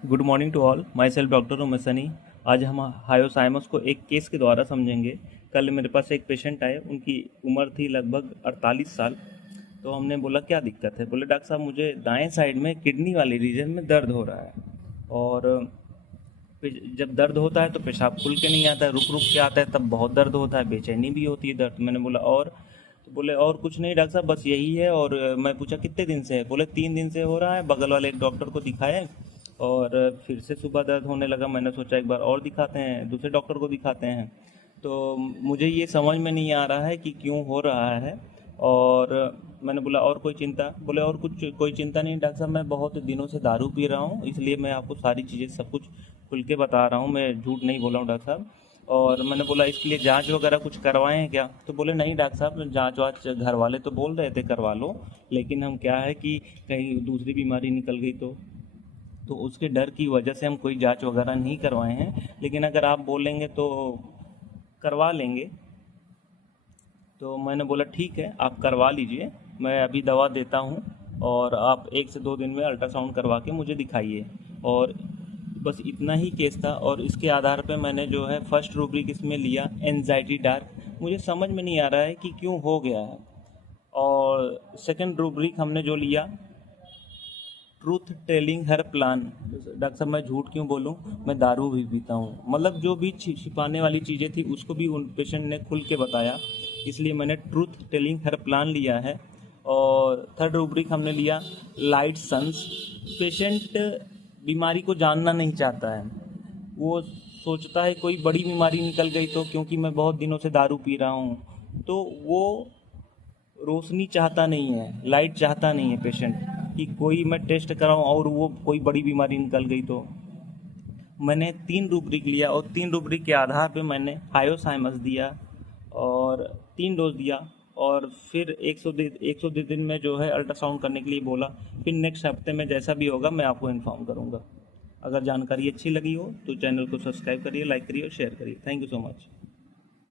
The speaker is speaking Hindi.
Good morning to all. Myself doctor Umesh Sunny. आज हम हायोसाइमस को एक केस के द्वारा समझेंगे। कल मेरे पास एक पेशेंट आए, उनकी उम्र थी लगभग 48 साल। तो हमने बोला क्या दिक्कत है। बोले डॉक्टर साहब मुझे दाएं साइड में किडनी वाले रीजन में दर्द हो रहा है, और जब दर्द होता है तो पेशाब खुल के नहीं आता है, रुक रुक के आता है, तब बहुत दर्द होता है, बेचैनी भी होती है दर्द। मैंने बोला और, तो बोले और कुछ नहीं डॉक्टर साहब, बस यही है। और मैं पूछा कितने दिन से है। बोले 3 दिन से हो रहा है, बगल वाले एक डॉक्टर को दिखाए और फिर से सुबह दर्द होने लगा। मैंने सोचा एक बार और दिखाते हैं, दूसरे डॉक्टर को दिखाते हैं। तो मुझे ये समझ में नहीं आ रहा है कि क्यों हो रहा है। और मैंने बोला और कोई चिंता। बोले और कुछ कोई चिंता नहीं डॉक्टर साहब, मैं बहुत दिनों से दारू पी रहा हूँ, इसलिए मैं आपको सारी चीज़ें सब कुछ खुल के बता रहा हूँ, मैं झूठ नहीं बोला हूँ डॉक्टर साहब। और मैंने बोला इसके लिए जांच वगैरह कुछ करवाएं हैं क्या। तो बोले नहीं डॉक्टर साहब, जांच वाच घर वाले तो बोल रहे थे करवा लो, लेकिन हम क्या है कि कहीं दूसरी बीमारी निकल गई तो उसके डर की वजह से हम कोई जांच वगैरह नहीं करवाए हैं, लेकिन अगर आप बोलेंगे तो करवा लेंगे। तो मैंने बोला ठीक है, आप करवा लीजिए, मैं अभी दवा देता हूँ और आप 1 से 2 दिन में अल्ट्रासाउंड करवा के मुझे दिखाइए। और बस इतना ही केस था, और इसके आधार पे मैंने जो है फर्स्ट रूब्रिक इसमें लिया एनजाइटी डार्क। मुझे समझ में नहीं आ रहा है कि क्यों हो गया है। और सेकंड रूब्रिक हमने जो लिया truth telling her plan. Doctor साहब मैं झूठ क्यों बोलूं, मैं दारू भी पीता हूँ, मतलब जो भी छिपाने वाली चीज़ें थी उसको भी उन पेशेंट ने खुल के बताया, इसलिए मैंने ट्रूथ टेलिंग हर प्लान लिया है। और थर्ड रूब्रिक हमने लिया लाइट सन्स। पेशेंट बीमारी को जानना नहीं चाहता है, वो सोचता है कोई बड़ी बीमारी निकल गई तो, क्योंकि मैं बहुत दिनों से दारू पी रहा हूँ, तो वो रोशनी चाहता नहीं है, लाइट चाहता नहीं है पेशेंट कि कोई मैं टेस्ट कराऊं और वो कोई बड़ी बीमारी निकल गई तो। मैंने 3 रूब्रिक लिया और 3 रूब्रिक के आधार पे मैंने हायोसाइमस दिया और 3 डोज दिया। और फिर 102 दिन में जो है अल्ट्रासाउंड करने के लिए बोला। फिर नेक्स्ट हफ्ते में जैसा भी होगा मैं आपको इन्फॉर्म करूँगा। अगर जानकारी अच्छी लगी हो तो चैनल को सब्सक्राइब करिए, लाइक करिए और शेयर करिए। Thank you so much.